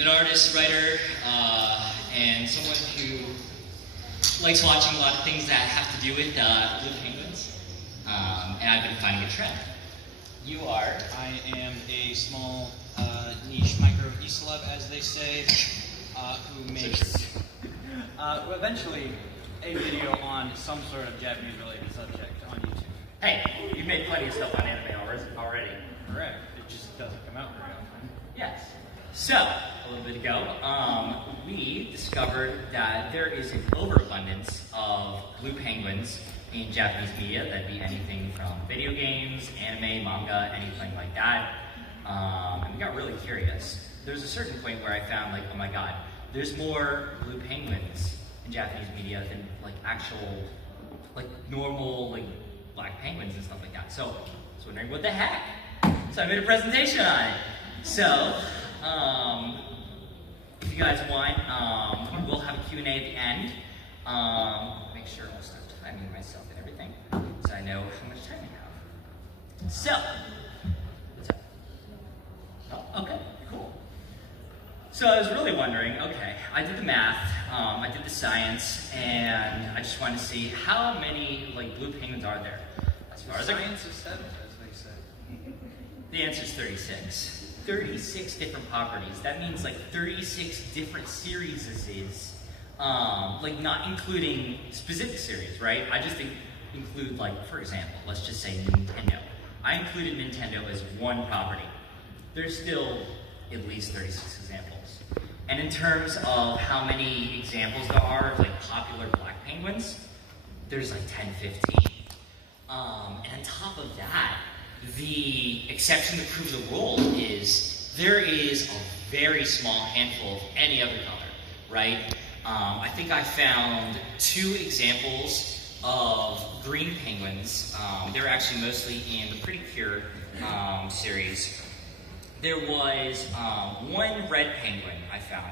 I'm an artist, writer, and someone who likes watching a lot of things that have to do with blue penguins. And I've been finding a trend. You are? I am a small niche micro e-celeb, as they say, who makes eventually a video on some sort of Japanese-related subject on YouTube. Hey, you've made plenty of stuff on anime already. Correct. It just doesn't come out very often. Yes. So, a little bit ago, we discovered that there is an overabundance of blue penguins in Japanese media. That'd be anything from video games, anime, manga, anything like that. And we got really curious. There's a certain point where I found, like, oh my god, there's more blue penguins in Japanese media than, like, actual, like, normal, like, black penguins and stuff like that. So, I was wondering what the heck? So I made a presentation on it. So, if you guys want, we'll have a Q&A at the end. Make sure I'll start timing myself and everything, so I know how much time we have. So, what's up? Oh, okay, cool. So I was really wondering, okay, I did the math, I did the science, and I just wanted to see how many, like, blue penguins are there? As far as science is settled, as they say. The answer is 36. 36 different properties. That means like 36 different series like not including specific series, right? I just include, like, for example, let's just say Nintendo. I included Nintendo as one property. There's still at least 36 examples. And in terms of how many examples there are of, like, popular black penguins, there's like 10, 15. And on top of that, the exception that proves the rule is there is a very small handful of any other color, right? I think I found 2 examples of green penguins. They were actually mostly in the Pretty Cure series. There was one red penguin I found.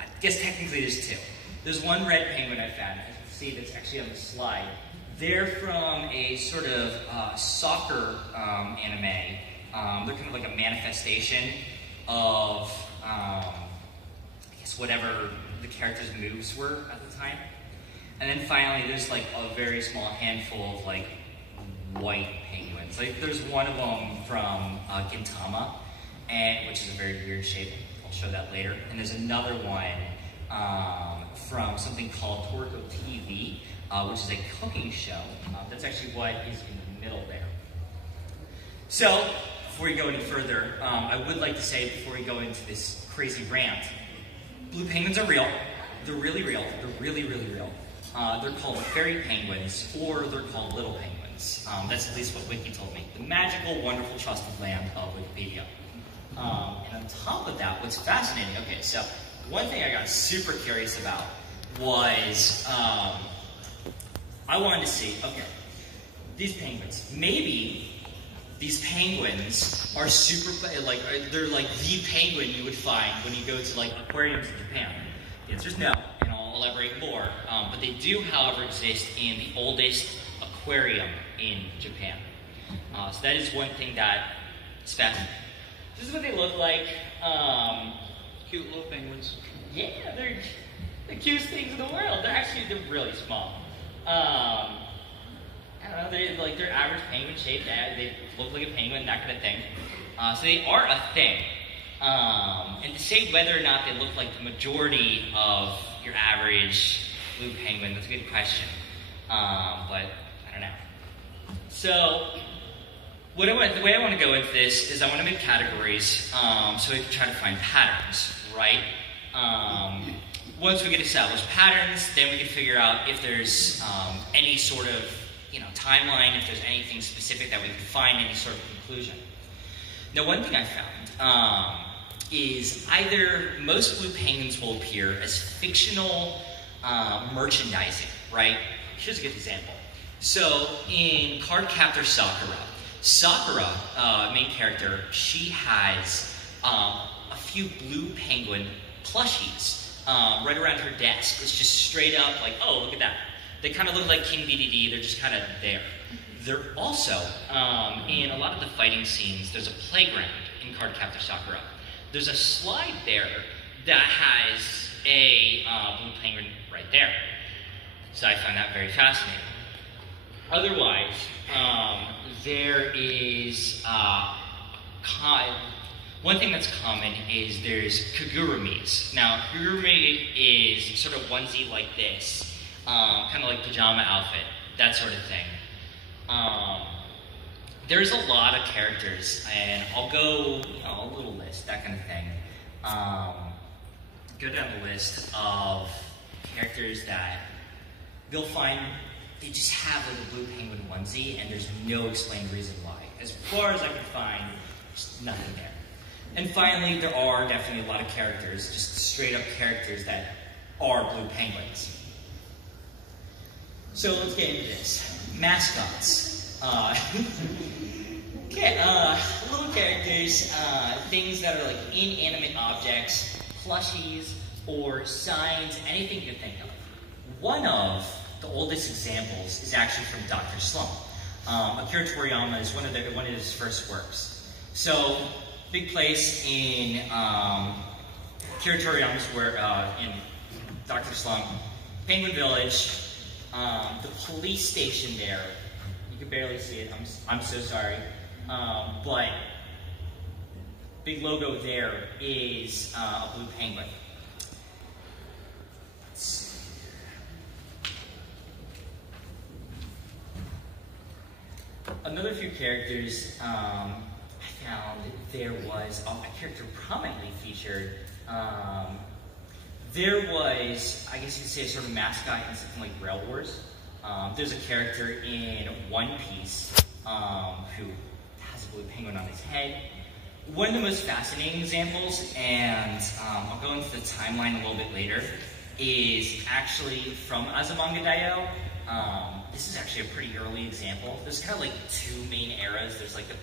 I guess technically there's 2. There's one red penguin I found. As you can see, that's actually on the slide. They're from a sort of soccer anime. They're kind of like a manifestation of, I guess, whatever the character's moves were at the time. And then finally, there's like a very small handful of, like, white penguins. Like, there's one of them from Gintama, which is a very weird shape. I'll show that later. And there's another one from something called Toriko TV, which is a cooking show. That's actually what is in the middle there. So, before we go any further, I would like to say, before we go into this crazy rant, blue penguins are real. They're really real. They're really, really real. They're called fairy penguins, or they're called little penguins. That's at least what Wiki told me. The magical, wonderful, trusted land of Wikipedia. And on top of that, what's fascinating, okay, so one thing I got super curious about was, I wanted to see, okay, these penguins, maybe these penguins are super, like, they're like the penguin you would find when you go to, like, aquariums in Japan. The answer is no, and I'll elaborate more. But they do, however, exist in the oldest aquarium in Japan. So that is one thing that is fascinating. This is what they look like. Cute little penguins. Yeah, they're the cutest things in the world. They're really small. I don't know, they're average penguin shaped. They look like a penguin, that kind of thing. So they are a thing. And to say whether or not they look like the majority of your average blue penguin, that's a good question. But I don't know. So the way I want to go with this is I want to make categories so we can try to find patterns, right? Once we get established patterns, then we can figure out if there's any sort of, timeline, if there's anything specific that we can find, any sort of conclusion. Now, one thing I found is either most blue penguins will appear as fictional merchandising, right? Here's a good example. So, in Cardcaptor Sakura, main character, she has a few blue penguin plushies right around her desk. It's just straight up like, oh, look at that. They kind of look like King DDD, they're just kind of there. They're also, in a lot of the fighting scenes, there's a playground in Cardcaptor Sakura. there's a slide there that has a blue penguin right there. So I find that very fascinating. Otherwise, there is one thing that's common is there's kagurumis. Now, kagurumi is sort of onesie like this, kind of like pajama outfit, that sort of thing. There's a lot of characters, and I'll go, a little list, that kind of thing. Go down the list of characters that you'll find they just have like a blue penguin onesie, and there's no explained reason why. As far as I can find, there's nothing there. And finally, there are definitely a lot of characters, just straight up characters that are blue penguins. So let's get into this. Mascots. Little characters, things that are like inanimate objects, plushies, or signs, anything you can think of. One of the oldest examples is actually from Dr. Slump. Akira Toriyama is one of his first works. So, big place in Akira Toriyama's work, in Dr. Slump, Penguin Village, the police station there. You can barely see it, I'm so sorry. But big logo there is a blue penguin. Let's see here. Another few characters I found, there was a character prominently featured. There was, I guess you could say, a sort of mascot in something like Rail Wars. There's a character in One Piece who has a blue penguin on his head. One of the most fascinating examples, and I'll go into the timeline a little bit later, is actually from Azumanga Daioh. This is actually a pretty early example. There's kind of like two main eras. There's like the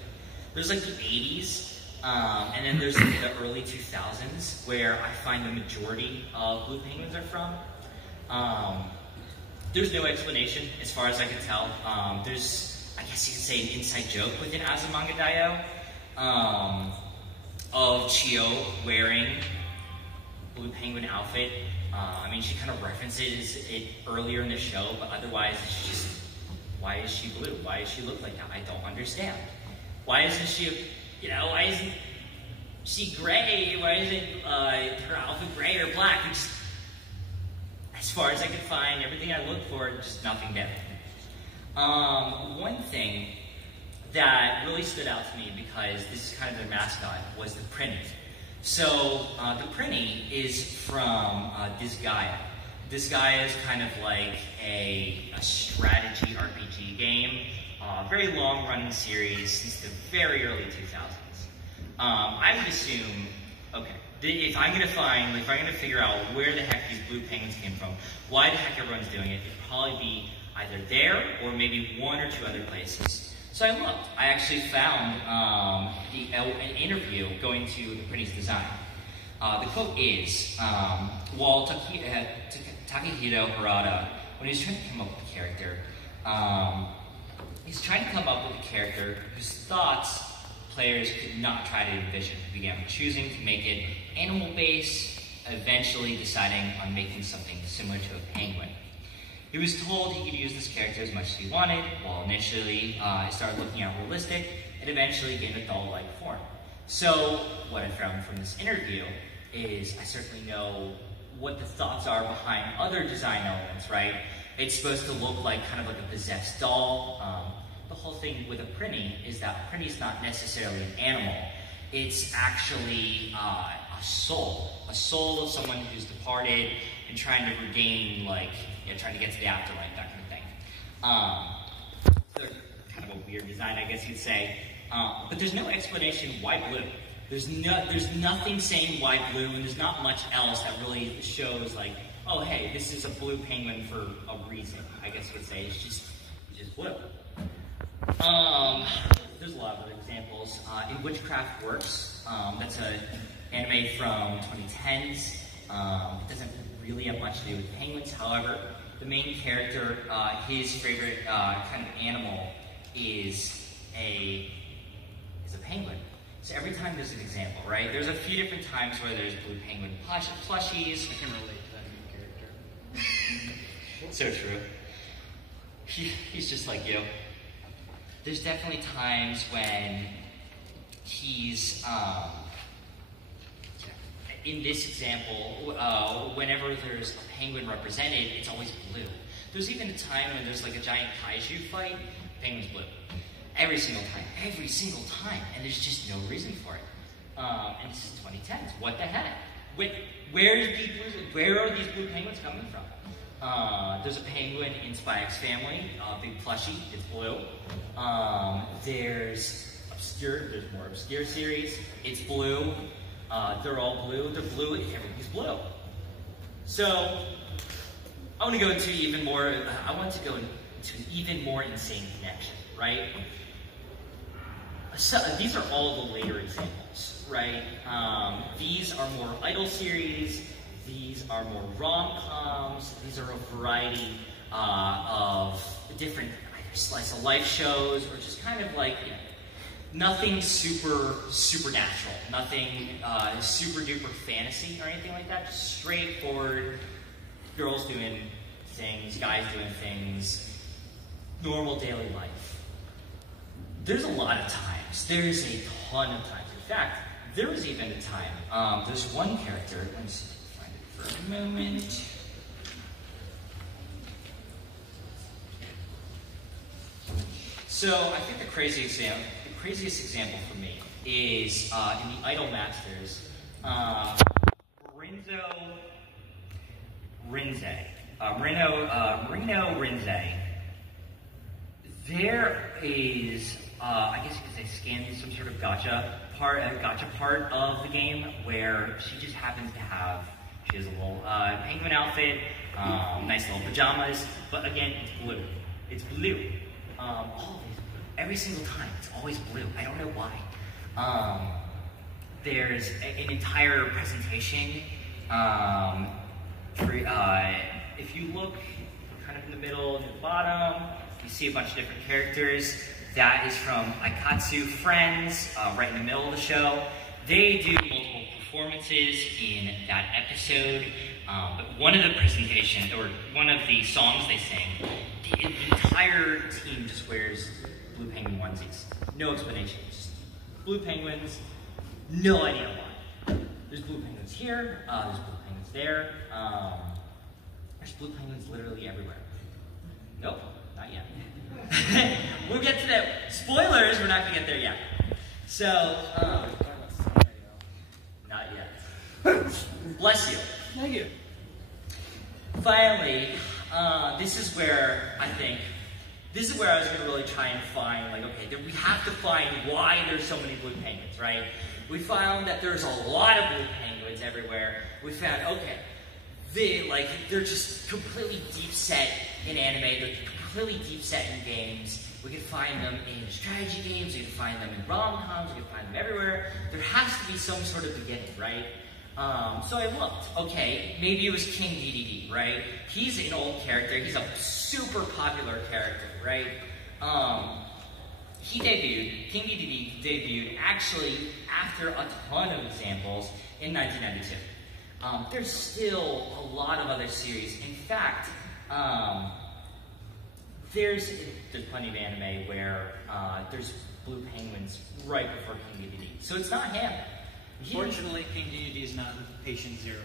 80s, and then there's like the early 2000s, where I find the majority of blue penguins are from. There's no explanation, as far as I can tell. There's, I guess you could say, an inside joke within Azumanga Daioh of Chio wearing blue penguin outfit. I mean, she kind of references it earlier in the show, but otherwise it's just, why is she blue? Why does she look like that? I don't understand. Why isn't she, why isn't she gray? Why isn't her outfit gray or black? It's, as far as I could find, everything I looked for, just nothing there. One thing that really stood out to me, because this is kind of their mascot, was the Prinny. So, the Prinny is from Disgaea. Disgaea is kind of like a strategy RPG game, very long-running series since the very early 2000s. I would assume, okay, if I'm going to figure out where the heck these blue penguins came from, why the heck everyone's doing it, it'd probably be either there or maybe one or two other places. So I looked. I actually found an interview going to the Prinny's design. The quote is, while Takehito Harada, when he's trying to come up with a character, he's trying to come up with a character whose thoughts players could not try to envision. He began choosing to make it animal-based, eventually deciding on making something similar to a penguin. He was told he could use this character as much as he wanted, while initially he started looking at realistic, and eventually gained a doll-like form. So, what I found from this interview is I certainly know what the thoughts are behind other design elements, right? It's supposed to look like kind of like a possessed doll. The whole thing with a Prinny is that a Prinny's not necessarily an animal. It's actually a soul of someone who's departed and trying to regain, like, trying to get to the afterlife, that kind of thing. So kind of a weird design, I guess you'd say. But there's no explanation why blue. There's nothing saying why blue, and there's not much else that really shows, like, oh, hey, this is a blue penguin for a reason. I guess you would say it's just blue. There's a lot of other examples. In Witchcraft Works, that's an anime from 2010s. It doesn't really have much to do with penguins. However, the main character, his favorite kind of animal is a penguin. So every time there's an example, right? There's a few different times where there's blue penguin plushies. I can relate to that new character. So true. He's just like you. There's definitely times when he's, in this example, whenever there's a penguin represented, it's always blue. There's even a time when there's like a giant kaiju fight, penguin's blue. Every single time, and there's just no reason for it. And this is 2010s. What the heck? Where are these blue penguins coming from? There's a penguin in Spy X Family, big plushie, it's blue. There's more obscure series, it's blue. They're all blue, everything's blue. So, I want to go into even more insane connection, right? So, these are all the later examples, right? These are more idol series, these are more rom-coms, these are a variety of different either slice of life shows or just kind of like, nothing supernatural, nothing super duper fantasy or anything like that, just straightforward girls doing things, guys doing things, normal daily life. There's a lot of times, there's a ton of times. In fact, there was even a time, there's one character, let me see if I can find it for a moment. So I think the craziest example for me is in the Idol Masters, Reno Rinze. There is, I guess you could say, skin some sort of gotcha part of the game where she just happens to have, she has a little penguin outfit, nice little pajamas, but again, it's blue. It's blue. Every single time, it's always blue. I don't know why. There's an entire presentation. If you look kind of in the middle and the bottom, you see a bunch of different characters. That is from Aikatsu Friends, right in the middle of the show. They do multiple performances in that episode, but one of the presentations, or one of the songs they sing, the entire team just wears blue penguin onesies. No explanation. Just blue penguins, no idea why. There's blue penguins here, there's blue penguins there. There's blue penguins literally everywhere. Nope, not yet. We'll get to that. Spoilers, we're not going to get there yet. So, not yet. Bless you. Thank you. Finally, this is where I was going to really try and find, like, okay, we have to find why there's so many blue penguins, right? We found that there's a lot of blue penguins everywhere. We found, okay, they're just completely deep set in anime, they're completely deep set in games. We can find them in strategy games, we can find them in rom-coms, we can find them everywhere. There has to be some sort of beginning, right? So I looked, okay, maybe it was King DDD, right? He's an old character, he's a super popular character, right? King DDD debuted actually after a ton of examples in 1992. There's still a lot of other series. In fact, there's plenty of anime where there's blue penguins right before King DDD. So it's not him. Fortunately, King DDD is not patient zero.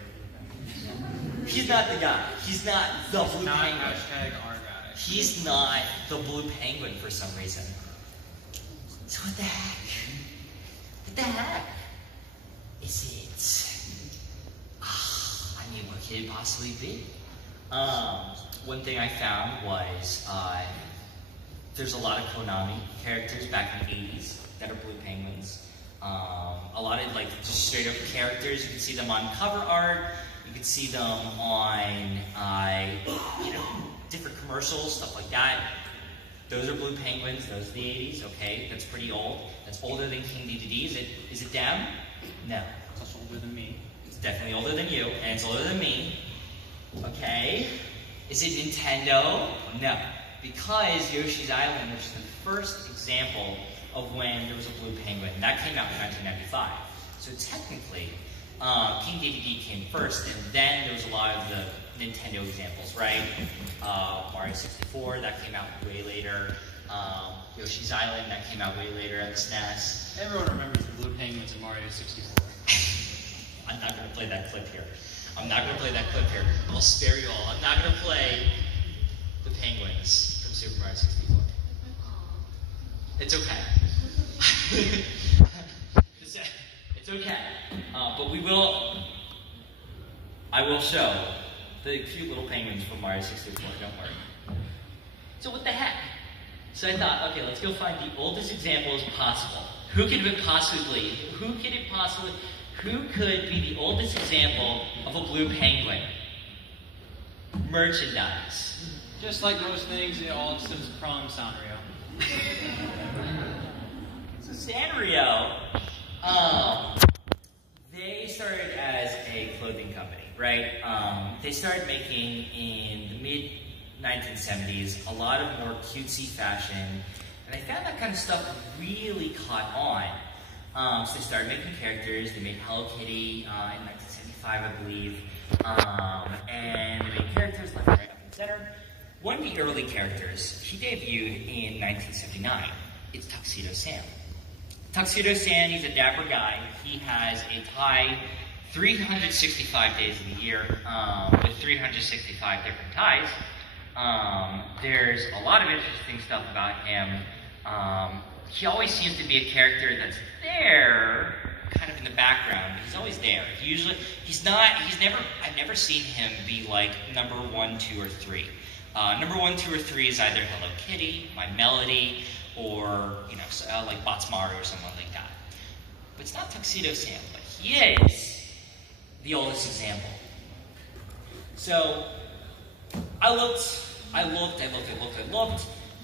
He's not the guy. He's not the blue penguin. Hashtag our guy. He's not the blue penguin for some reason. So what the heck? What the heck is it? I mean, what could it possibly be? One thing I found was there's a lot of Konami characters back in the 80s that are blue penguins. A lot of like just straight up characters. You can see them on cover art. You can see them on different commercials, stuff like that. Those are blue penguins. Those are the 80s. Okay, that's pretty old. That's older than King DDD. Is it them? No. It's also older than me. It's definitely older than you, and it's older than me. Okay. Is it Nintendo? No. Because Yoshi's Island, which is the first example of when there was a blue penguin. And that came out in 1995. So technically, King DVD came first, and then there was a lot of the Nintendo examples, right? Mario 64, that came out way later. Yoshi's Island, that came out way later at the SNES. Everyone remembers the blue penguins in Mario 64. I'm not going to play that clip here. I'll spare you all. I'm not going to play the penguins from Super Mario 64. It's okay. It's okay. But I will show the cute little penguins from Mario 64, don't worry. So what the heck? So I thought, okay, let's go find the oldest examples possible. Who could be the oldest example of a blue penguin? Merchandise. Just like most things, it all stems from Sanrio. So Sanrio, they started as a clothing company, right? They started making in the mid-1970s a lot of more cutesy fashion, and I found that kind of stuff really caught on. So they started making characters. They made Hello Kitty in 1975, I believe, and they made characters left, right, up, and center. One of the early characters, he debuted in 1979. It's Tuxedo Sam. Tuxedo Sam, he's a dapper guy. He has a tie 365 days of the year with 365 different ties. There's a lot of interesting stuff about him. He always seems to be a character that's there, kind of in the background, but he's always there. I've never seen him be like number 1, 2, or 3. Number 1, 2, or 3 is either Hello Kitty, My Melody, or, like Botsmaru or someone like that. But it's not Tuxedo Sam, but he is the oldest example. So, I looked,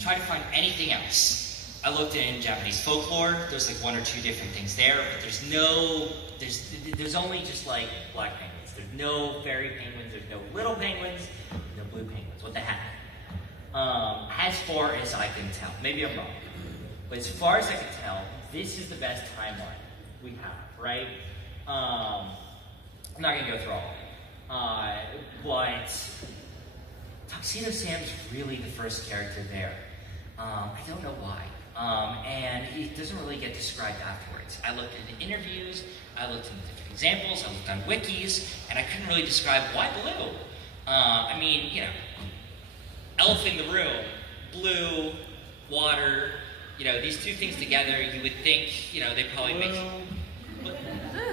tried to find anything else. I looked in Japanese folklore. There's like 1 or 2 different things there, but there's only just like black penguins. There's no fairy penguins, there's no little penguins, no blue penguins. What the heck? As far as I can tell, maybe I'm wrong, but as far as I can tell, this is the best timeline we have, right? I'm not gonna go through all of it, but Tuxedo Sam is really the first character there. I don't know why. And he doesn't really get described afterwards. I looked into interviews, I looked into different examples, I looked on wikis, and I couldn't really describe why blue. I mean, elephant in the room, blue, water, these two things together, you would think, they probably make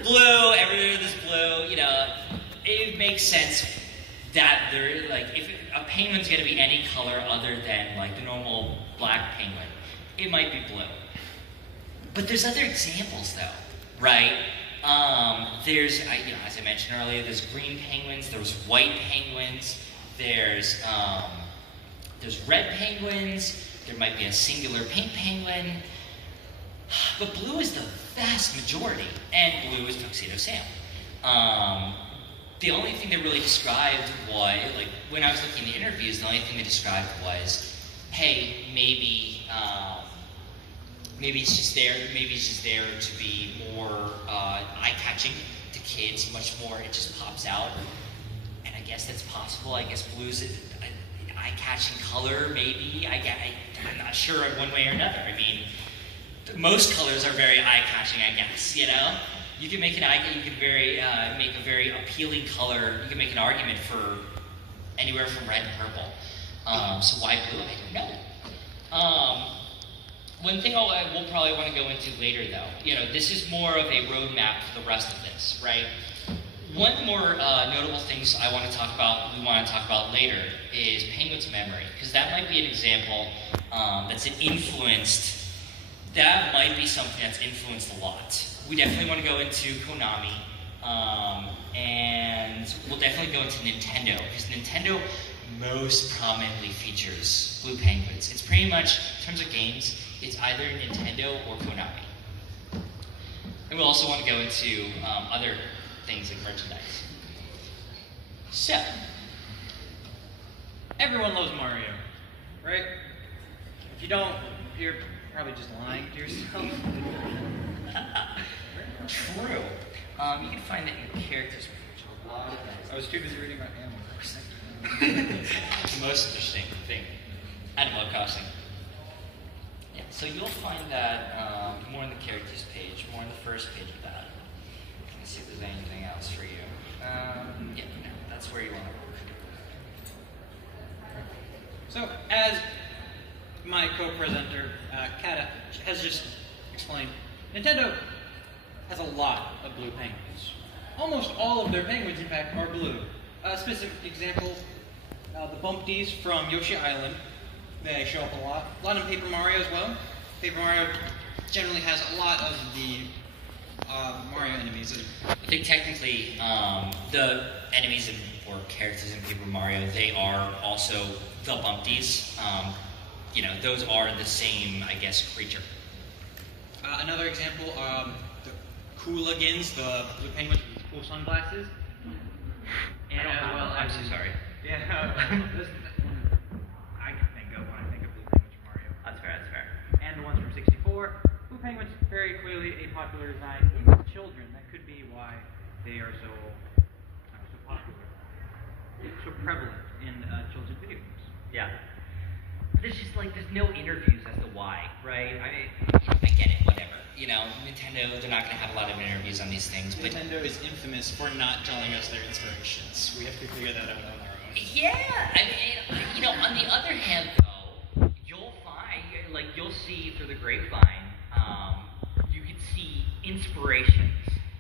blue, everything is blue, it makes sense that they're like, if a penguin's gonna be any color other than like the normal black penguin, it might be blue. But there's other examples though, right? There's, as I mentioned earlier, there's green penguins, there's white penguins, there's red penguins, there might be a singular pink penguin, but blue is the vast majority, and blue is Tuxedo Sam. The only thing they really described was, like, when I was looking at the interviews, the only thing they described was, hey, maybe it's just there to be more eye-catching to kids, much more, it just pops out. And I guess that's possible. I guess blue's an eye-catching color, maybe. I'm not sure one way or another. I mean, most colors are very eye-catching, I guess, You can make make a very appealing color. You can make an argument for anywhere from red and purple. So why blue? I don't know. One thing we'll probably want to go into later, though, this is more of a roadmap for the rest of this, right? One more notable things we want to talk about later is Penguin's memory, because that might be an example that might be something that's influenced a lot. We definitely want to go into Konami, and we'll definitely go into Nintendo, because Nintendo most prominently features blue penguins. It's pretty much, in terms of games, it's either Nintendo or Konami. And we'll also want to go into other things like merchandise. So, everyone loves Mario, right? If you don't, you're probably just lying to yourself. True. You can find that in characters. I was too busy reading about Animal Crossing. The most interesting thing, Animal Crossing. Yeah, so you'll find that more in the characters page, more in the first page of that. Let me see if there's anything else for you. Yeah, no, that's where you want to look. So, as my co-presenter, Kada, has just explained, Nintendo has a lot of blue penguins. Almost all of their penguins, in fact, are blue. A specific example, the Bumpties from Yoshi Island. They show up a lot. A lot in Paper Mario as well. Paper Mario generally has a lot of the Mario enemies. I think technically the enemies or characters in Paper Mario, they are also the Bumpties. You know, those are the same, I guess, creature. Another example, the Cooligans, the blue penguins with cool sunglasses. And I'm so sorry. Yeah, this is one I can think of when I think of blue penguins from Mario. That's fair, that's fair. And the ones from 64. Blue penguins, very clearly a popular design, even with children. That could be why they are so popular, so prevalent in children's video games. Yeah. There's just like, there's no interviews as to why, right? I mean, I get it, whatever. You know, Nintendo, they're not going to have a lot of interviews on these things, but... Nintendo is infamous for not telling us their inspirations. We have to figure that out on our own. Yeah, I mean, you know, on the other hand, though, you'll find, like, you'll see through the grapevine, you could see inspirations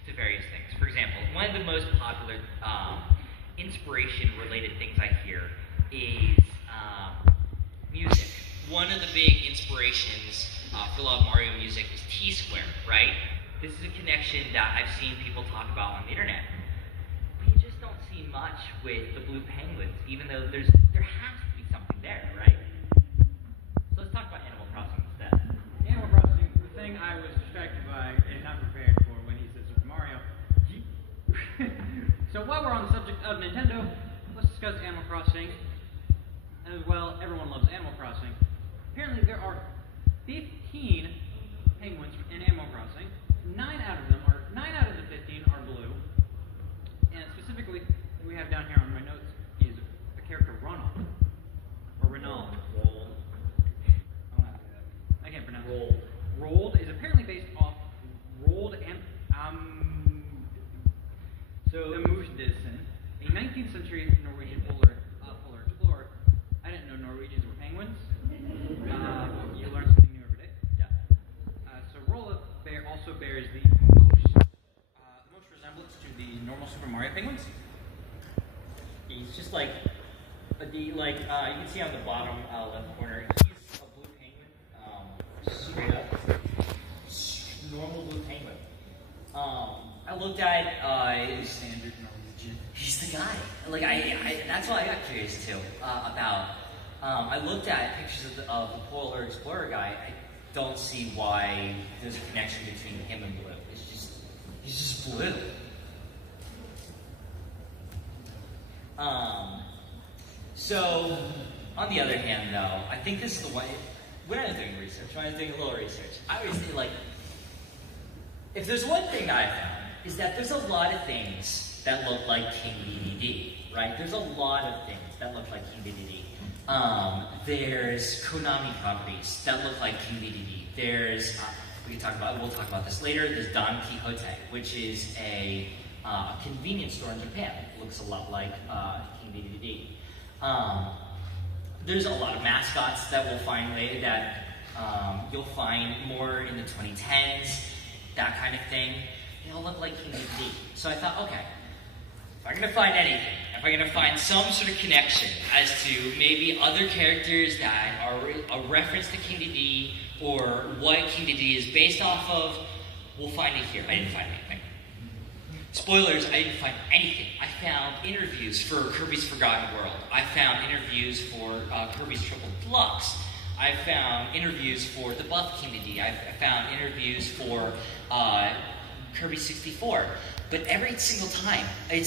to various things. For example, one of the most popular inspiration-related things I hear is music. One of the big inspirations for a lot of Mario music is T-Square, right? This is a connection that I've seen people talk about on the internet. But you just don't see much with the blue penguins, even though there has to be something there, right? So let's talk about Animal Crossing instead. Animal Crossing, the thing I was distracted by and not prepared for when he said Super Mario. So while we're on the subject of Nintendo, let's discuss Animal Crossing. As well, everyone loves Animal Crossing. Apparently there are 15 penguins in Animal Crossing. 9 out of the 15 are blue. And specifically, what we have down here on my notes is the character Ronald. Or Ronald. I can't pronounce it. Rolled is apparently based off Roald Amundsen, a 19th century Norwegian polar explorer. I didn't know Norwegians were penguins. You learn something new every day. Yeah. So Rolla also bears the most resemblance to the normal Super Mario penguins. He's just like, you can see on the bottom left corner, he's a blue penguin, straight up, normal blue penguin. I looked at, Standard Norwegian. he's the guy. Like, that's what I got curious too, about. I looked at pictures of the Polar Explorer guy. I don't see why there's a connection between him and blue. He's just blue. So, on the other hand, though, I think this is the way. When I was doing research, when I was doing a little research, I always say, like, if there's one thing that I found, is that there's a lot of things that look like King DDD, right? There's a lot of things that look like King DDD. There's Konami properties that look like King DDD. There's, we'll talk about this later, there's Don Quixote, which is a convenience store in Japan. It looks a lot like King DDD. There's a lot of mascots that we'll find later that you'll find more in the 2010s, that kind of thing. They all look like King DDD. So I thought, okay, if I'm going to find anything, if I'm going to find some sort of connection as to maybe other characters that are a reference to King DDD or what King DDD is based off of, we'll find it here. I didn't find anything. Spoilers, I didn't find anything. I found interviews for Kirby's Forgotten World. I found interviews for Kirby's Triple Deluxe. I found interviews for the Buff King DDD. I found interviews for Kirby 64. But every single time I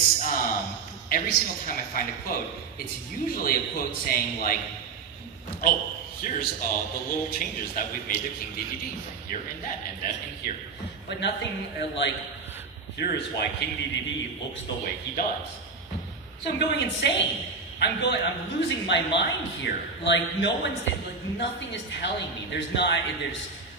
find a quote, it's usually a quote saying like, oh, here's the little changes that we've made to King DDD from here and here. But nothing like, here's why King DDD looks the way he does. So I'm going insane. I'm losing my mind here. Like, nothing is telling me.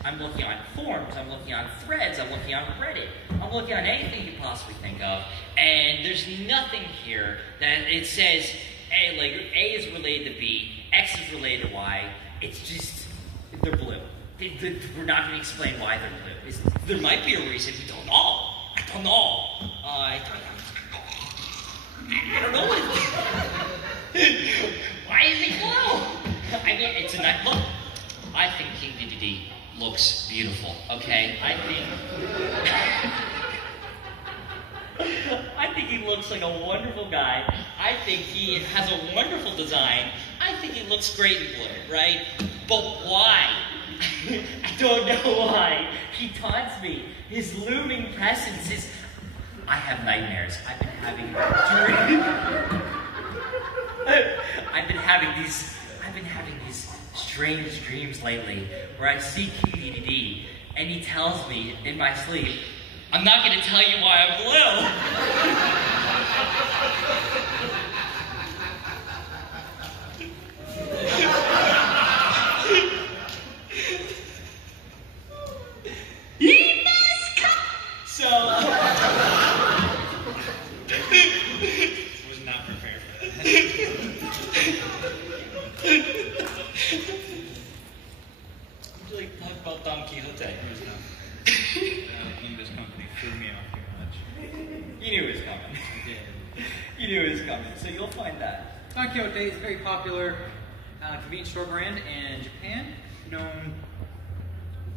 I'm looking on forums, I'm looking on threads, I'm looking on Reddit, I'm looking on anything you possibly think of, and there's nothing here that it says, A, like, A is related to B, X is related to Y. It's just, they're blue. We're not going to explain why they're blue. There might be a reason. We don't know. I don't know. I don't know what it's Why is it blue? I mean, it's a nice look. I think King DDD looks beautiful, okay? I think he looks like a wonderful guy. I think he has a wonderful design. I think he looks great in blue, right? But why? I don't know why. He taunts me. His looming presence is... I have nightmares. I've been having these strange dreams lately where I see King DDD and he tells me in my sleep, I'm not going to tell you why I'm blue. He must come. So, was not prepared for that. Would you like to talk about Don Quixote? This company threw me off too much. You knew it was coming. I did. You knew it was coming, so you'll find that. Don Quixote is a very popular convenience store brand in Japan,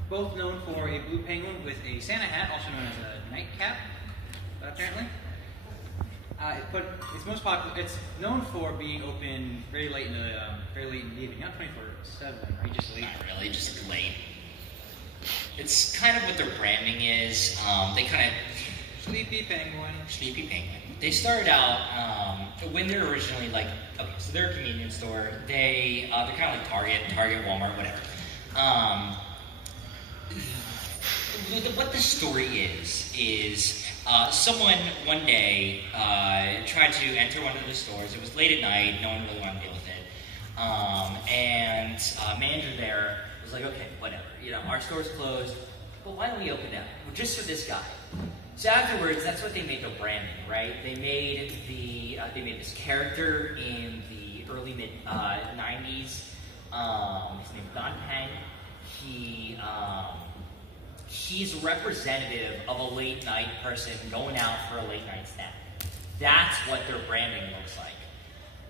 both known for a blue penguin with a Santa hat, also known as a nightcap, apparently. It's most popular. It's known for being open very late in the evening, not 24/7, right? Just late. Not really, just late. It's kind of what their branding is. They kind of Sleepy penguin. Sleepy penguin. They started out when they're originally like, okay, so they're a convenience store. They're kind of like Target, Walmart, whatever. What the story is someone one day tried to enter one of the stores. It was late at night. No one really wanted to deal with it. And manager there was like, okay, whatever. You know, our store's closed, but why don't we open up? Well, just for this guy. So afterwards, that's what they made their branding, right? They made this character in the early mid 90s. His name is Don Peng. He's representative of a late night person going out for a late night snack. That's what their branding looks like.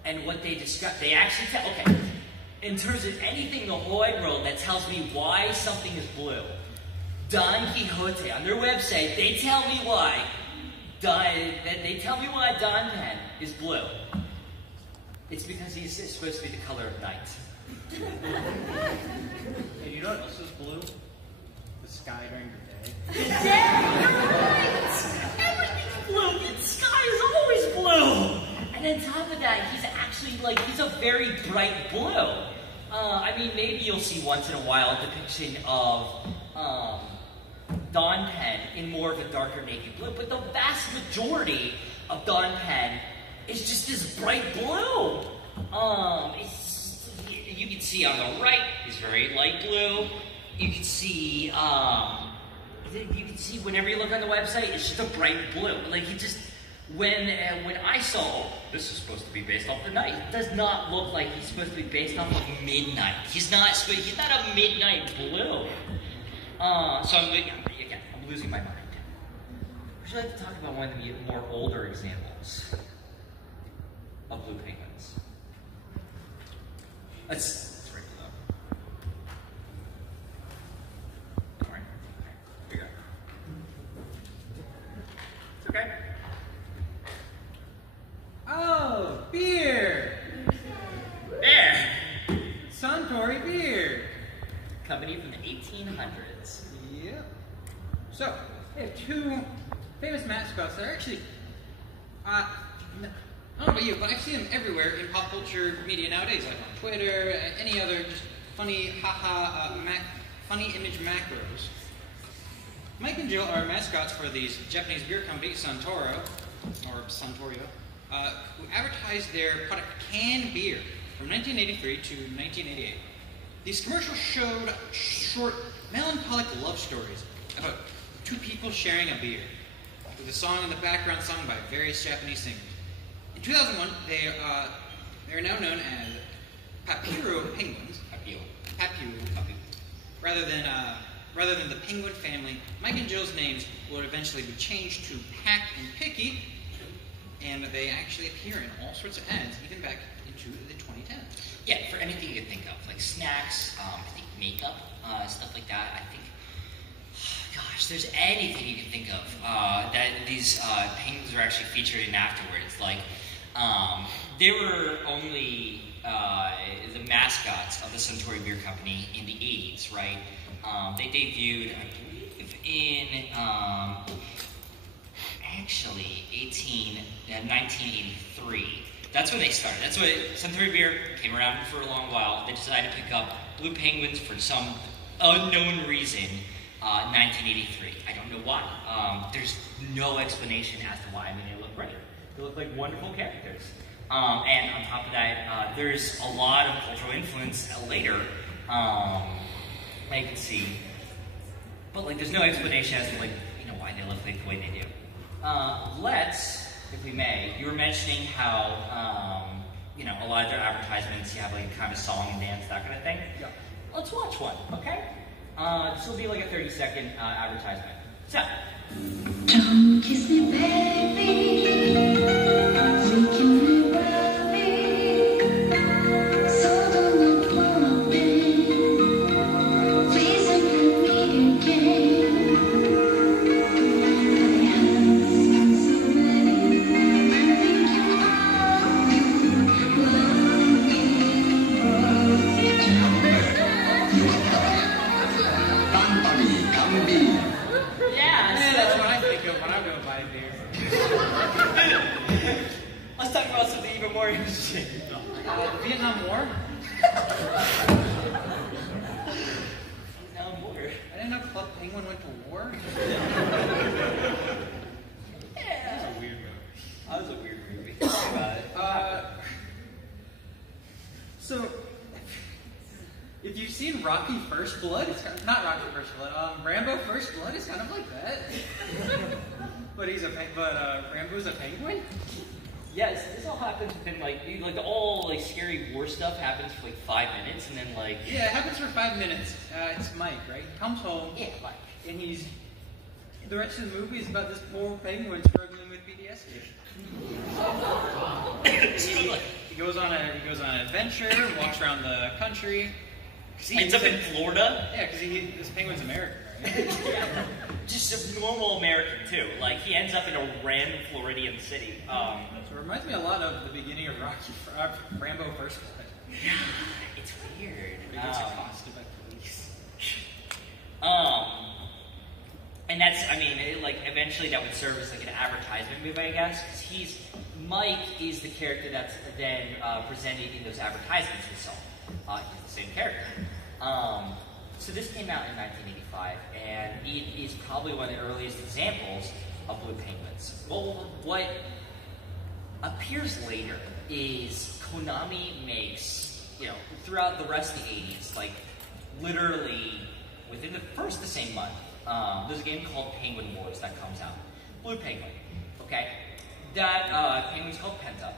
And what they describe, they actually tell, okay, in terms of anything in the whole wide world that tells me why something is blue, Don Quixote, on their website, they tell me why Don Peng is blue. It's because he's supposed to be the color of night. Hey, you know what else is blue? The sky during the day. Yeah, you're right! Everything's blue! The sky is always blue! And on top of that, he's actually he's a very bright blue. I mean, maybe you'll see once in a while a depiction of Don Peng in more of a darker navy blue, but the vast majority of Don Peng is just this bright blue. You can see on the right, he's very light blue. You can see whenever you look on the website, it's just a bright blue. Like he just, when I saw, oh, this is supposed to be based off the night, it does not look like he's supposed to be based off of midnight. He's not a midnight blue. So I'm losing my mind. Would you like to talk about one of the more older examples of blue penguins? Let's write it up. All right. Here you go. It's okay. Oh, beer! There! Suntory beer! Company from the 1800s. Yep. So, they have two famous mascots that are actually, I don't know about you, but I see them everywhere in pop culture media nowadays, like on Twitter, any other just funny funny image macros. Mike and Jill are mascots for these Japanese beer company, Suntorio, who advertised their product canned beer from 1983 to 1988. These commercials showed short, melancholic love stories about two people sharing a beer, with a song in the background sung by various Japanese singers. In 2001, they are now known as Papiro Penguins. Papiro. Rather than the Penguin family, Mike and Jill's names would eventually be changed to Pack and Picky, and they actually appear in all sorts of ads, even back into the 2010s. Yeah, for anything you can think of, like snacks, I think makeup, stuff like that. I think, gosh, there's anything you can think of that these penguins are actually featured in afterwards. Like, they were only the mascots of the Suntory Beer Company in the 80s, right? They debuted, I believe, in actually 1983. That's when they started. That's when Suntory Beer came around for a long while. They decided to pick up Blue Penguins for some unknown reason. 1983. I don't know why. There's no explanation as to why. I mean, they look great. They look like wonderful characters. And on top of that, there's a lot of cultural influence later. I can see. But like, there's no explanation as to like, why they look like the way they do. Let's, if we may, you were mentioning how, a lot of their advertisements, you have like kind of song and dance, that kind of thing. Yeah. Let's watch one, okay? This will be like a 30-second advertisement. So. Don't kiss me, baby. Making me worry. So don't look for me. Please don't hurt me again. Let's talk about something even more interesting. The Vietnam War? Vietnam War. I didn't know Club Penguin went to war. Yeah. That's a weird movie. That was a weird movie. Think about it. So, if you've seen Rocky First Blood, it's kind of, not Rocky First Blood, Rambo First Blood is kind of like that. But Rambo's a penguin? Yes, this all happens within like all like scary war stuff happens for like 5 minutes, and then like Yeah, it happens for 5 minutes. It's Mike, right? He comes home. Yeah, Mike. And the rest of the movie is about this poor penguin struggling with PTSD. He goes on an adventure, walks around the country. he ends up in Florida. Yeah, because this penguin's American, right? Yeah. Just a normal American too. Like he ends up in a random Floridian city. So it reminds me a lot of the beginning of Rambo First Blood. Yeah, it's weird. He gets accosted by police. And that's, eventually that would serve as like an advertisement move, I guess. 'Cause Mike is the character that's then presented in those advertisements we saw. He's the same character. So this came out in 1985, and it is probably one of the earliest examples of blue penguins. Well, what appears later is Konami makes, throughout the rest of the 80s, like literally within the same month, there's a game called Penguin Wars that comes out. Blue Penguin, okay? That penguin's called Penta.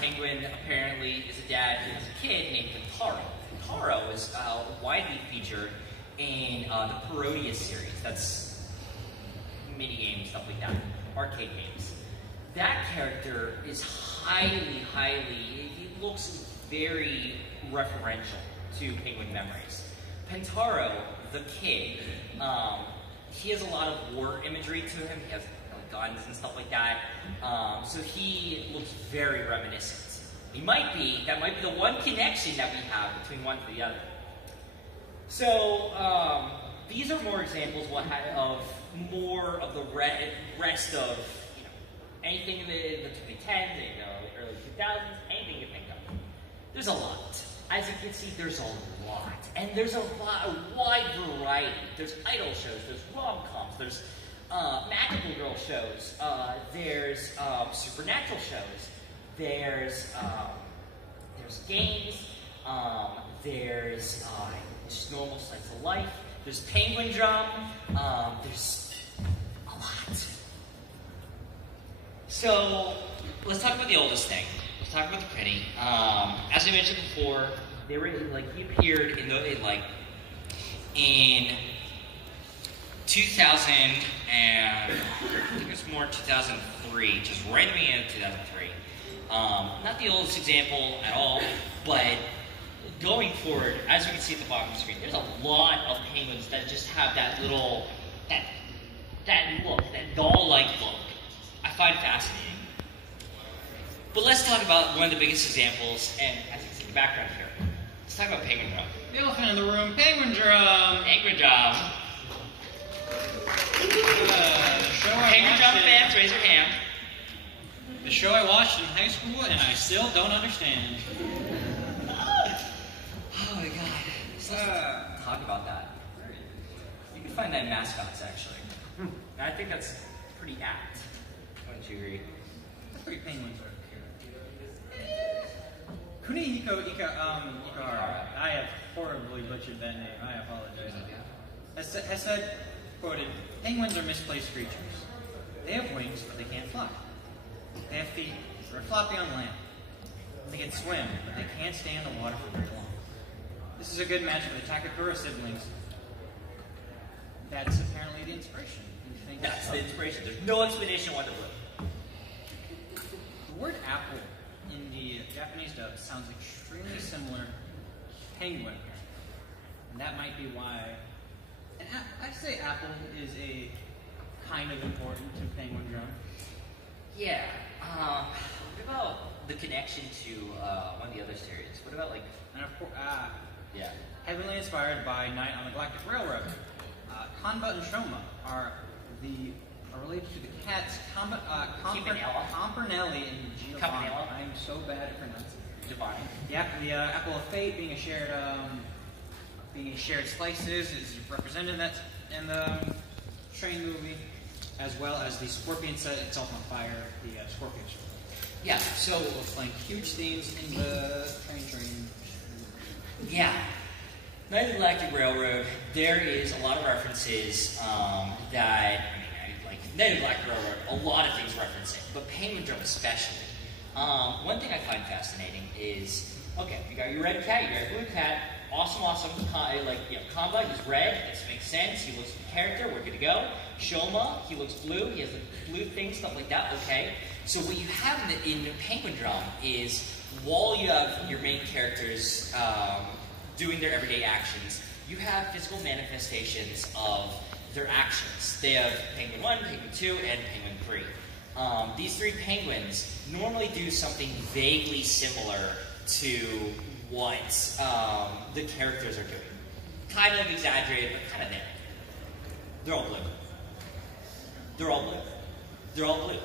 Penguin apparently is a dad who has a kid named Kentaro. Kentaro is widely featured in the Parodius series. That's mini games, stuff like that, arcade games. That character is it looks very referential to Penguin memories. Pentaro, the kid, he has a lot of war imagery to him. He has guns and stuff like that. So he looks very reminiscent. That might be the one connection that we have between one to the other. So these are more examples of more of the rest of anything in the 2010s, early 2000s, anything you think of. There's a lot. as you can see, there's a lot. And there's a wide variety. There's idol shows, there's rom-coms, there's magical girl shows, there's supernatural shows, there's games, there's just normal slice of life, there's penguin drum, there's a lot. So let's talk about the oldest thing. Let's talk about the penny. As I mentioned before, they were he appeared in 2000 and I think it's more 2003, just right at the beginning of 2003. Not the oldest example at all, but going forward, as you can see at the bottom of the screen, there's a lot of penguins that just have that little, that look, that doll-like look. I find fascinating. But let's talk about one of the biggest examples, and as you can see in the background here, let's talk about penguin drum. The elephant in the room, penguin drum. Penguin drum. Penguin drum fans, raise your hand. The show I watched in high school, and I still don't understand. Oh my god. Let's talk about that. You can find that in mascots, actually. And I think that's pretty apt. Wouldn't you agree? That's pretty penguins are here. Kunihiko Ikahara. I have horribly butchered that name. I apologize. Has said, quoted, penguins are misplaced creatures. They have wings, but they can't fly. They have feet, but are floppy on land. They can swim, but they can't stay in the water for very long. This is a good match for the Takakura siblings. That's apparently the inspiration. That's the inspiration. There's no explanation why they're blue. The word apple in the Japanese dub sounds extremely similar to penguin. And that might be why. And I'd say apple is a kind of important to penguin drum. Yeah. What about the connection to one of the other series? What about And of course, yeah. heavily inspired by Night on the Galactic Railroad. Kanba and Shoma are related to the cats Compernelli and Giovanni. I'm so bad at pronouncing Giovanni. Yeah, the apple of fate being a shared slices is represented in the train movie, as well as the scorpion set itself on fire, the scorpion show. Yeah. So playing huge themes in the train. Yeah. Night of the Galactic Railroad, there is a lot of references Night of the Galactic Railroad, a lot of things reference it, but penguin drum especially. One thing I find fascinating is, okay, you got your red cat, you got your blue cat, awesome. Kanba, he's red, this makes sense, he looks like a character, we're good to go. Shoma, he looks blue, he has the blue thing, stuff like that, okay. So what you have in the penguin drum is, while you have your main characters doing their everyday actions, you have physical manifestations of their actions. They have Penguin 1, Penguin 2, and Penguin 3. These three penguins normally do something vaguely similar to what the characters are doing. Kind of exaggerated, but kind of there. They're all blue. They're all blue. They're all blue.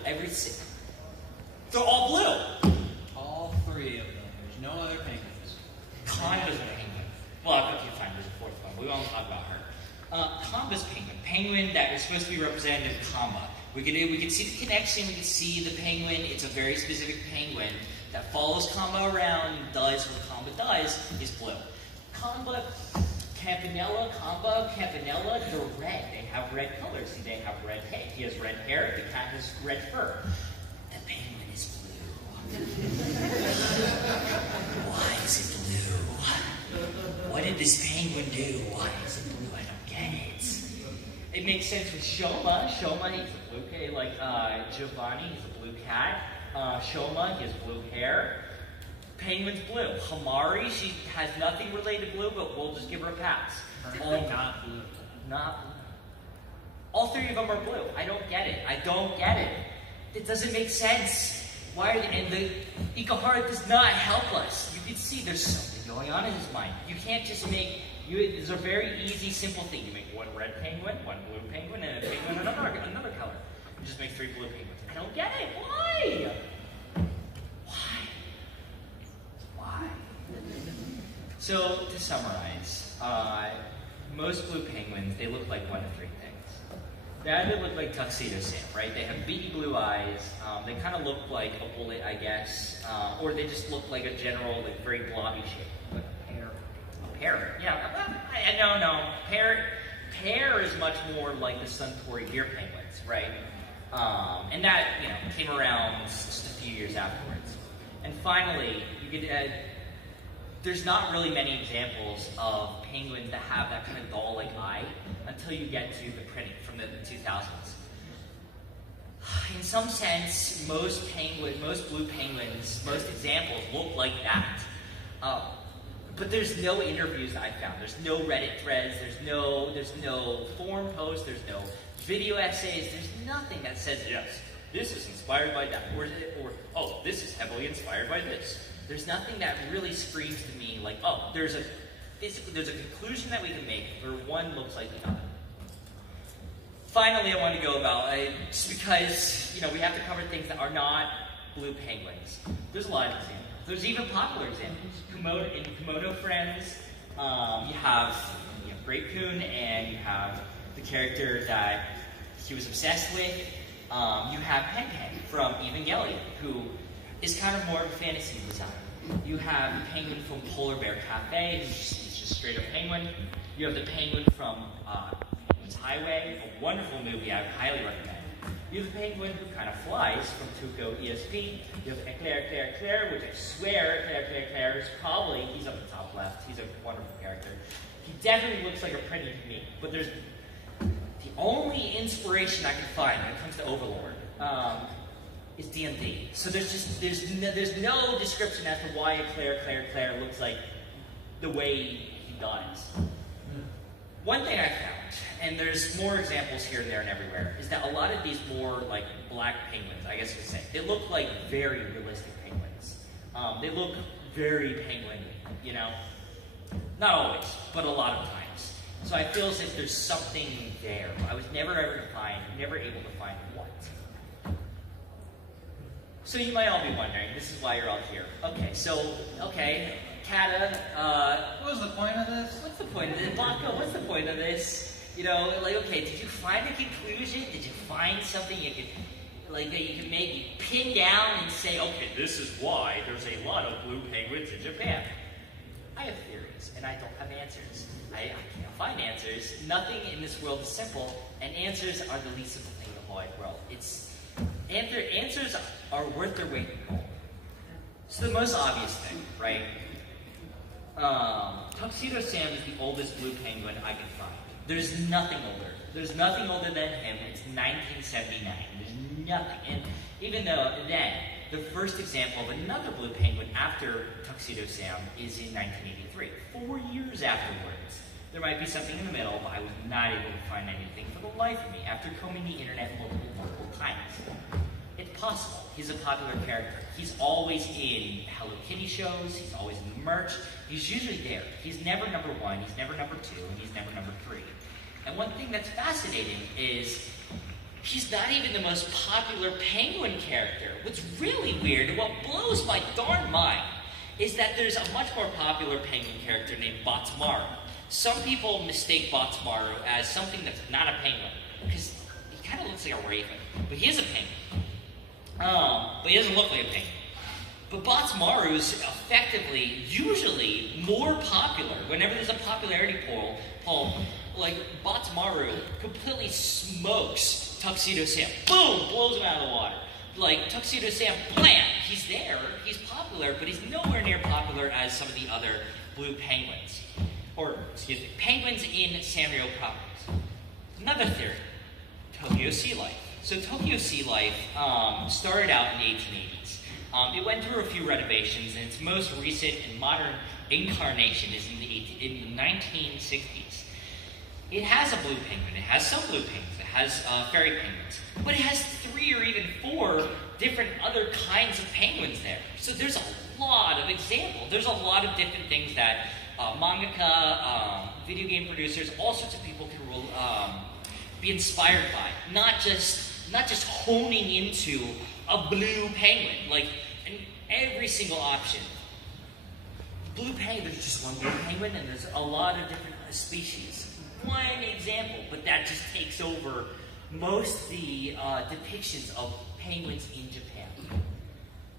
They're all blue! All three of them. There's no other penguins. Kanba's penguin. Well, okay, fine, there's a fourth one. We won't talk about her. Kanba's penguin. Penguin that is supposed to be representative of Kanba. We can see the connection, we can see the penguin. It's a very specific penguin that follows Kanba around and does what Kanba does, is blue. Kanba, Campanella, they're red. They have red colors. See, they have red hair. He has red hair, the cat has red fur. The penguin is blue. Why is it blue? What did this penguin do? Why is it blue? I don't get it. It makes sense with Shoma. Shoma, he's a blue cat. Like Giovanni, he's a blue cat. Shoma, he has blue hair. Penguin's blue. Hamari, she has nothing related to blue, but we'll just give her a pass. Not blue. Not blue. All three of them are blue. I don't get it. It doesn't make sense. Why are they, and the Ikahara does not help us. You can see there's something going on in his mind. You can't just make, it's a very easy, simple thing. You make one red penguin, one blue penguin, and a penguin another color. You just make three blue penguins. I don't get it. Why? So to summarize, most blue penguins, they look like one of three things. They either look like Tuxedo Sam, right? They have beady blue eyes. They kind of look like a bullet, I guess, or they just look like a general, like very blobby shape. Like a pear. A parrot, yeah. No. Pear is much more like the Suntory deer penguins, right? And that, came around just a few years afterwards. And finally, you get there's not really many examples of penguins that have that kind of doll-like eye until you get to the printing from the 2000s. In some sense, most blue penguins, most examples look like that. But there's no interviews that I found. There's no Reddit threads. There's no forum posts. There's no video essays. There's nothing that says, yes, this is inspired by that, or oh, this is heavily inspired by this. There's nothing that really screams to me like, oh, there's a conclusion that we can make where one looks like the other. Finally, I want to go about, just because, we have to cover things that are not blue penguins. There's a lot of examples. There's even popular examples. In Komodo Friends, you have Great Coon, and you have the character that he was obsessed with. You have Pen Pen from Evangelion, who is kind of more of a fantasy design. You have the penguin from Polar Bear Cafe, who's just straight up penguin. You have the penguin from Penguin's Highway, a wonderful movie I would highly recommend. You have the penguin who kind of flies from Tuco ESP. You have Eclair, which I swear Eclair is probably, he's up the top left. He's a wonderful character. He definitely looks like a Prinny to me, but there's the only inspiration I can find when it comes to Overlord is DMD. So there's no description as to why Eclair looks like the way he does. One thing I found, and there's more examples here and there and everywhere, is that a lot of these more like black penguins, I guess you could say, they look like very realistic penguins. They look very penguin, Not always, but a lot of times. So I feel as if there's something there. I was never able to find what. So you might all be wondering, this is why you're all here. Kada, What was the point of this? what's the point of this? Baka, what's the point of this? Did you find a conclusion? Did you find something you could, that you could maybe pin down and say, okay, this is why there's a lot of blue penguins in Japan? I have theories, and I don't have answers. I can't find answers. Nothing in this world is simple, and answers are the least simple thing in the whole wide world. Answers are worth their weight in gold. So the most obvious thing, right? Tuxedo Sam is the oldest blue penguin I can find. There's nothing older. There's nothing older than him. It's 1979. There's nothing. And even though then, the first example of another blue penguin after Tuxedo Sam is in 1983, 4 years afterwards. There might be something in the middle, but I was not able to find anything for the life of me after combing the internet multiple times. It's possible. He's a popular character. He's always in Hello Kitty shows. He's always in the merch. He's usually there. He's never number 1. He's never number 2. And he's never number 3. And one thing that's fascinating is he's not even the most popular penguin character. What's really weird, and what blows my darn mind, is that there's a much more popular penguin character named Botsmaru. Some people mistake Botsmaru as something that's not a penguin, because he kind of looks like a raven, but he is a penguin. But he doesn't look like a penguin. But Botsmaru is effectively, usually, more popular. Whenever there's a popularity poll, like Botsmaru completely smokes Tuxedo Sam. Boom! Blows him out of the water. Like, Tuxedo Sam, blam! He's there, he's popular, but he's nowhere near popular as some of the other blue penguins. Or, excuse me, penguins in Sanrio properties. Another theory, Tokyo Sea Life. So Tokyo Sea Life started out in the 1880s. It went through a few renovations, and its most recent and modern incarnation is in the 1960s. It has a blue penguin, it has some blue penguins, it has fairy penguins, but it has 3 or even 4 different other kinds of penguins there. So there's a lot of examples. There's a lot of different things that mangaka, video game producers, all sorts of people can be inspired by. Not just honing into a blue penguin. Like, in every single option. blue penguin, there's just one blue penguin, and there's a lot of different species. One example, but that just takes over most of the depictions of penguins in Japan.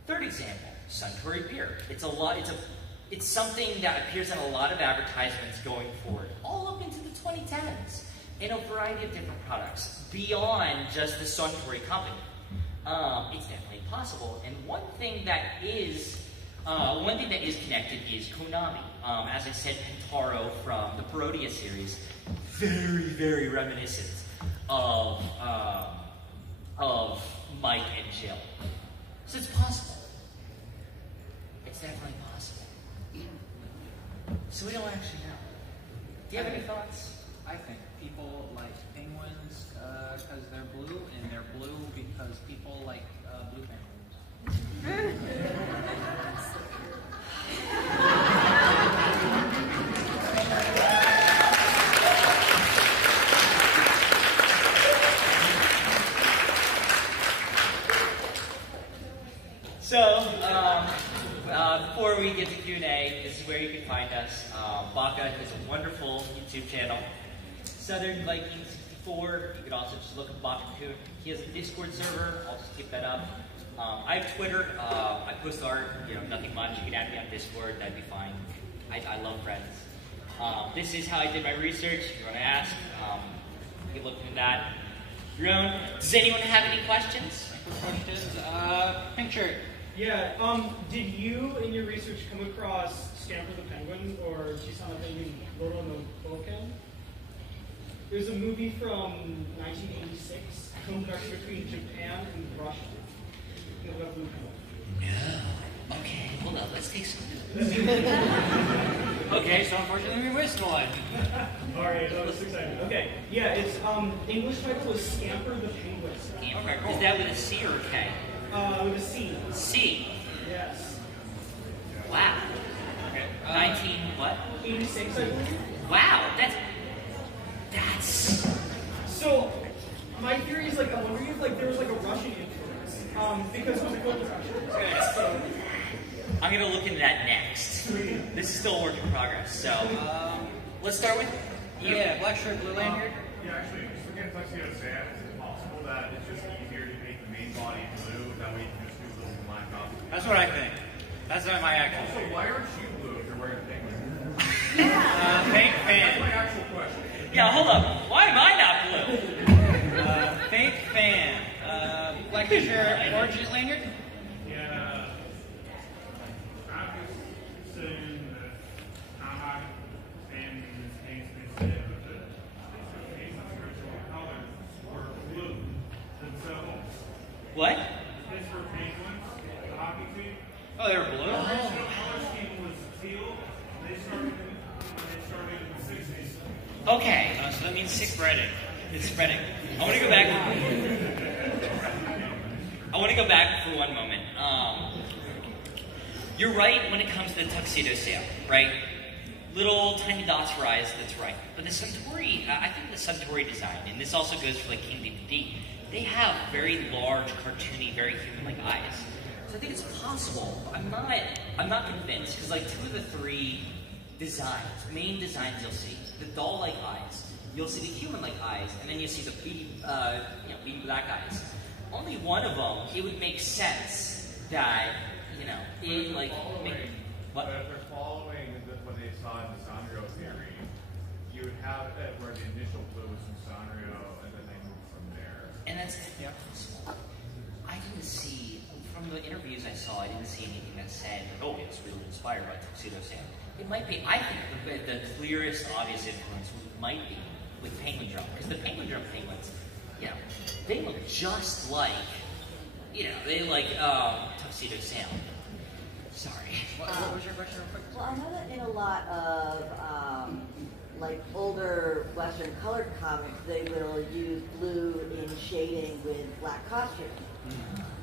Third example, Suntory beer. It's something that appears in a lot of advertisements going forward, all up into the 2010s, in a variety of different products, beyond just the Suntory company. It's definitely possible, and one thing that is connected is Konami. As I said, Pentaro from the Parodia series, very, very reminiscent of Mike and Jill. So it's possible. It's definitely possible. So we don't actually know. Do you have any thoughts? I think people like penguins because they're blue, and they're blue because people like blue penguins. So, before we get to Q&A, this is where you can find us. Baka is a wonderful YouTube channel. Southern Viking 64. You could also just look at Baka-Kun. He has a Discord server. I'll just keep that up. I have Twitter. I post art. Nothing much. You can add me on Discord. That'd be fine. I love friends. This is how I did my research. If you want to ask, you can look into that. Your own. Does anyone have any questions? Pink shirt. Yeah, did you, in your research, come across Scamper the Penguin or Chisana Penguin Loro no Boken? There's a movie from 1986, co-production between Japan and Russia. About blue penguin. No. Okay, hold on. Let's take some notes. Okay, so unfortunately we missed one. Alright, that was exciting. Okay, yeah, it's, English title is Scamper the Penguin. Okay, cool. Is that with a C or a K? With a C. C. Yes. Wow. Okay. 19 what? 86, I believe. Wow. That's. So, my theory is, like, I'm wondering if, like, there was, like, a Russian influence. Because it was a co-production. So, I'm gonna look into that next. This is still a work in progress. So, let's start with you. Yeah, black shirt, blue lanyard. Yeah, actually, just looking at Tuxedo Sam, is it possible that it's just easier to make the main body blue? That way you can just do little black copies? That's what I think. That's not my actual. Also, why aren't you blue if you're wearing a penguin? Fake That's my fan. actual question. Yeah, hold up. Why am I not blue? Fake fan. Black shirt, orange lanyard. Yeah, I'm just saying that I'm not saying in this case they said that the original colors were blue themselves. What? This for penguins, the hockey team. Oh, they were blue? The original color scheme was teal. They started in the 60s. Okay. So that means spreading. It's spreading. I want to go back. I want to go back for one moment. You're right when it comes to the tuxedo sale, right? Little tiny dots for eyes, that's right. But the Suntory, I think the Suntory design, and this also goes for like King DVD, they have very large, cartoony, very human-like eyes. So I think it's possible. I'm not convinced, because like 2 of the 3 designs, main designs you'll see, the doll-like eyes, you'll see the human-like eyes, and then you'll see the beady black eyes. Only one of them, it would make sense that, it like, what? But if they're following what they saw in the Sanrio theory, you would have it where the initial blue was from Sanrio, and then they moved from there. And that's possible. I didn't see, from the interviews I saw, I didn't see anything that said, oh, it's really inspired by Tuxedo Sam. It might be, I think the clearest, obvious influence might be with Penguin Drum, because the Penguin Drum penguins, they look just like, they like Tuxedo Sam. Sorry. What was your question real quick? Well, I know that in a lot of like older Western colored comics, they will use blue in shading with black costume.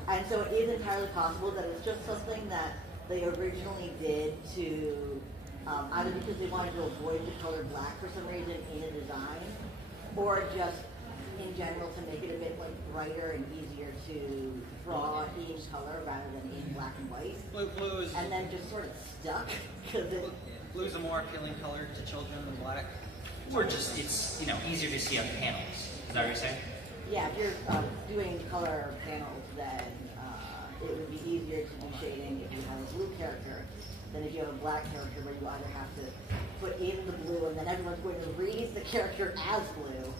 And so it is entirely possible that it's just something that they originally did to either because they wanted to avoid the color black for some reason in a design, or just in general to make it a bit like brighter and easier to draw in color rather than in black. black and white, Blue is and then just sort of stuck because it. blue's a more appealing color to children than black. Or just, it's, easier to see on panels. Is that what you're saying? Yeah, if you're doing color panels, then it would be easier to do shading if you have a blue character than if you have a black character where you either have to put in the blue and then everyone's going to read the character as blue.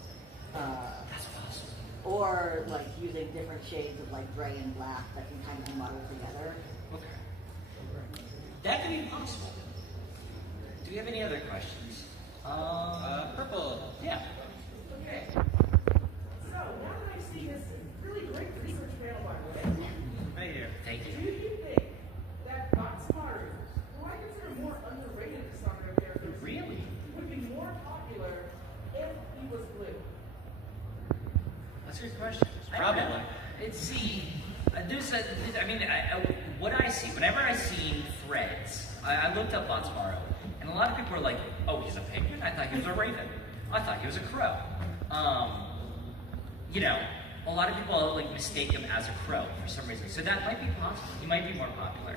That's possible. Or like using different shades of like gray and black that can kind of be muddled together. Okay. That could be possible. Do we have any other questions? Purple. Yeah. Okay. So now that I see this really great research panel, by the way, Right here. Thank do you. you think that Boxmaru, who I consider more underrated as Sakura characters, Really? would be more popular if he was blue? That's a good question. Probably. What I see, whenever I see threads, I looked up Botsmaro, and a lot of people are like, oh, he's a penguin? I thought he was a raven. I thought he was a crow. A lot of people like mistake him as a crow for some reason. So that might be possible. He might be more popular.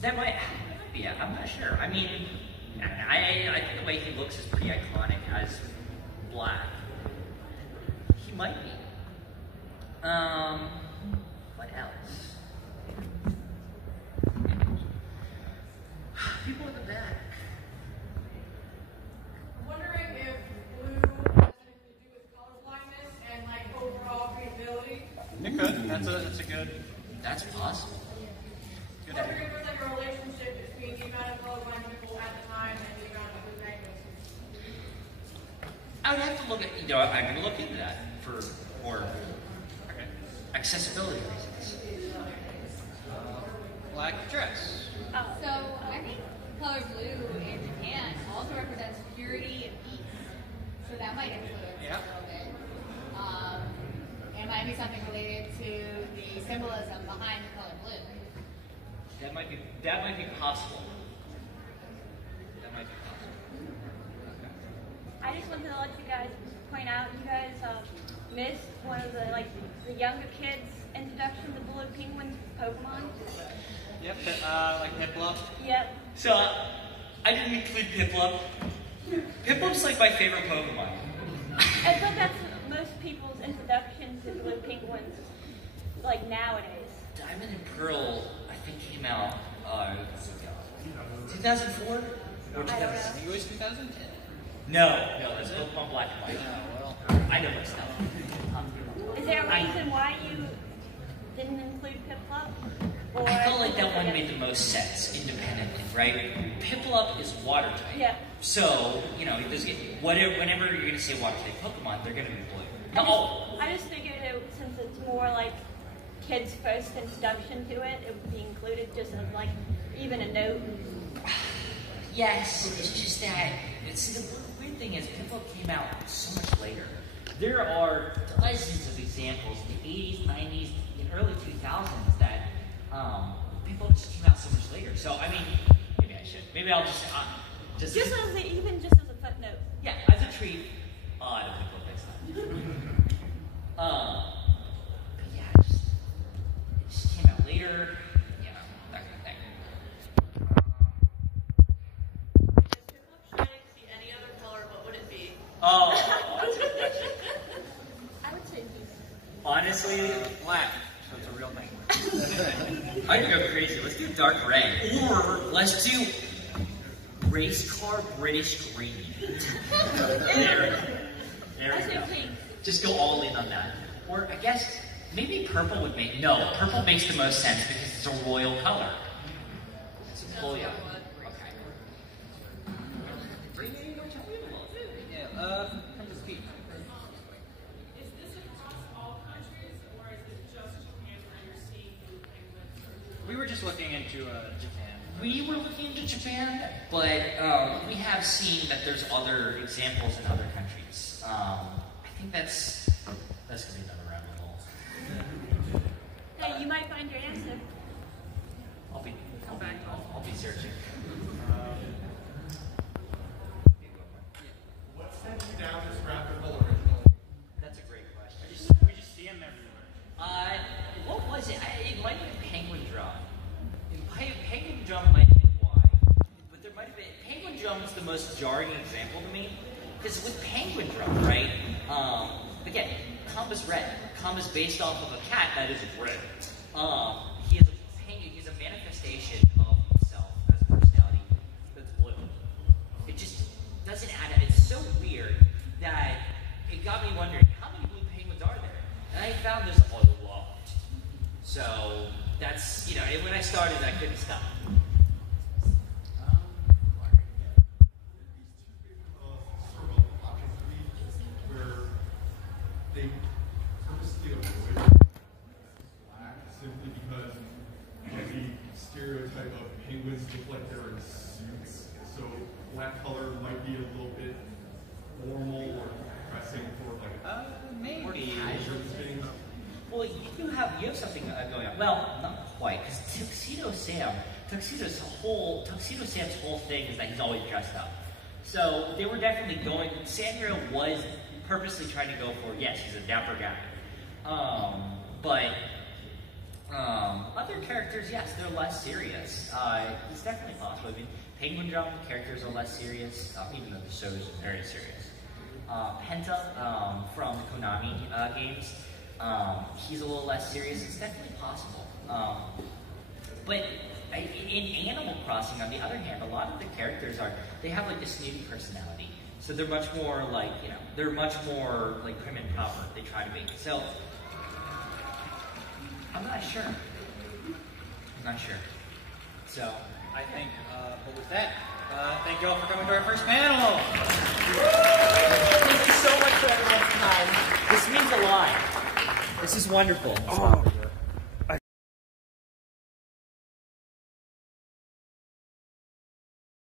That might be, I'm not sure. I mean, I think the way he looks is pretty iconic as black. He might be. What else? People in the back. I'm wondering if blue has anything to do with color blindness and like overall readability. It could. That's a good. That's possible. Good Wondering idea. if there's like a relationship between the amount of colorblind people at the time and the amount of blue penguins. I would have to look at, I'm going to look into that for accessibility reasons. Black dress. So I think color blue in Japan also represents purity and peace. So that might influence Yeah. a little bit. It might be something related to the symbolism behind the color blue. That might be possible. That might be possible. I just wanted to let you guys point out, you guys missed one of the younger kids' introduction to Blue Penguin's Pokemon. Yep. Like Piplup. Yep. So, I didn't include Piplup. Piplup's like my favorite Pokemon. I thought that's most people's introduction to Blue Penguins, like nowadays. Diamond and Pearl, I think, came out 2004 or I don't 2000. know. It was 2010. No, it's Pokemon Black and White. Oh, I know my stuff. Is there a reason why you didn't include Piplup? Or I felt like that one made the most sense independently, right? Piplup is water type. Yeah. So, whenever you're going to say water type Pokemon, they're going to be blue. I just figured since it's more like kids' first introduction to it, it would be included just as like even a note. Yes, it's just that. The weird thing is, Piplup came out so much later. There are dozens of examples in the 80s, 90s, and early 2000s that Piplup just came out so much later. So, I mean, maybe I should. Maybe I'll just Just as a footnote. yeah, as a treat. I don't think Piplup next time. But yeah, it just came out later. Yeah, that kind of thing. Shining to be any other color, what would it be? Oh, that's a good question. I would say peace. Honestly, black. So it's a real thing. I could go crazy. Let's do dark red. Or let's do race car British green. There I we go. say pink. Just go all in on that. Or I guess maybe purple would make. No, purple makes the most sense because it's a royal color. It's a full yeah. Yeah. Princess Peach. Is this across all countries, or is it just Japan where you're seeing blue penguins? We were just looking into Japan. We were looking into Japan, but we have seen that there's other examples in other countries. I think that's gonna be another rabbit hole. Hey, you might find your answer. I'll be searching. What sent you down this rabbit hole originally? That's a great question. We just see them everywhere. What was it? most jarring example to me. Because with Penguin Drum, right? Again, Kamba's red. Kamba's based off of a cat that is red. He's a manifestation of himself as a personality that's blue. It just doesn't add up. It's so weird that it got me wondering, how many blue penguins are there? And I found there's a lot. So that's, you know, when I started, I couldn't stop. Where they purposely avoid black simply because the stereotype of penguins look like they're in suits. So black color might be a little bit formal or pressing for like Maybe. casual things. Well, you have something going on. Well, not quite, because Tuxedo Sam's whole thing is that he's always dressed up. So they were definitely going. Sanrio was purposely trying to go for, yes, he's a dapper guy. But other characters, yes, they're less serious. It's definitely possible. I mean, Penguin Drum characters are less serious, even though the show is very serious. Penta from the Konami games, he's a little less serious. It's definitely possible. But in Animal Crossing, on the other hand, a lot of the characters they have like a snooty personality. So they're much more like, you know, they're much more like prim and proper. They try to be. So I'm not sure. So I think, but with that, thank you all for coming to our first panel. thank you so much for everyone's time. This means a lot. This is wonderful.